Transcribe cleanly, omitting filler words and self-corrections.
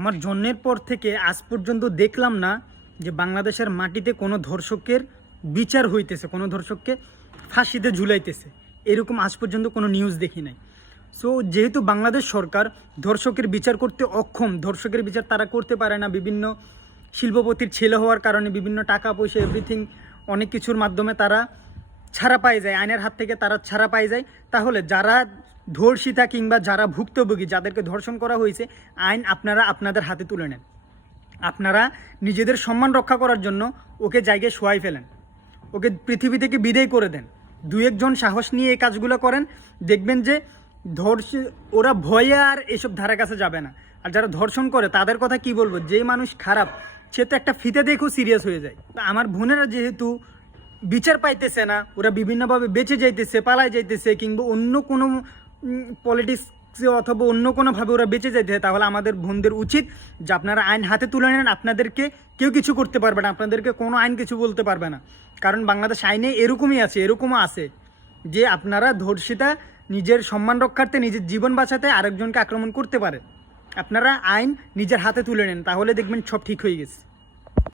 আমার জন্মের পর থেকে আজ পর্যন্ত দেখলাম না যে বাংলাদেশের মাটিতে কোনো ধর্ষকের বিচার হইতেছে, কোনো ধর্ষককে ফাঁসিতে ঝুলাইতেছে, এরকম আজ পর্যন্ত কোনো নিউজ দেখি নাই। সো যেহেতু বাংলাদেশ সরকার ধর্ষকের বিচার করতে অক্ষম, ধর্ষকের বিচার তারা করতে পারে না, বিভিন্ন শিল্পপতির ছেলে হওয়ার কারণে বিভিন্ন টাকা পয়সা এভরিথিং অনেক কিছুর মাধ্যমে তারা ছাড়া পাই যায়, আইনের হাত থেকে তারা ছাড়া পাই যায়, তাহলে যারা ধর্ষিতা কিংবা যারা ভুক্তভোগী, যাদেরকে ধর্ষণ করা হয়েছে, আইন আপনারা আপনাদের হাতে তুলে নেন। আপনারা নিজেদের সম্মান রক্ষা করার জন্য ওকে জায়গায় শোয়াই ফেলেন, ওকে পৃথিবী থেকে বিদায় করে দেন। দু একজন সাহস নিয়ে এই কাজগুলো করেন, দেখবেন যে ওরা ভয়ে আর এসব ধারে কাছে যাবে না। আর যারা ধর্ষণ করে তাদের কথা কি বলবো, যে মানুষ খারাপ সে তো একটা ফিতে দেখেও সিরিয়াস হয়ে যায়। আমার বোনেরা যেহেতু বিচার পাইতেছে না, ওরা বিভিন্নভাবে বেঁচে যাইতেছে, পালায় যাইতেছে, কিংবা অন্য কোনো পলিটিক্সে অথবা অন্য কোনোভাবে ওরা বেঁচে যাইতেছে, তাহলে আমাদের বোনদের উচিত যে আপনারা আইন হাতে তুলে নেন। আপনাদেরকে কেউ কিছু করতে পারবে না, আপনাদেরকে কোনো আইন কিছু বলতে পারবে না, কারণ বাংলাদেশ আইনে এরকমই আছে, এরকমও আছে যে আপনারা ধর্ষিতা নিজের সম্মান রক্ষার্থে, নিজের জীবন বাঁচাতে আরেকজনকে আক্রমণ করতে পারে। আপনারা আইন নিজের হাতে তুলে নেন, তাহলে দেখবেন সব ঠিক হয়ে গেছে।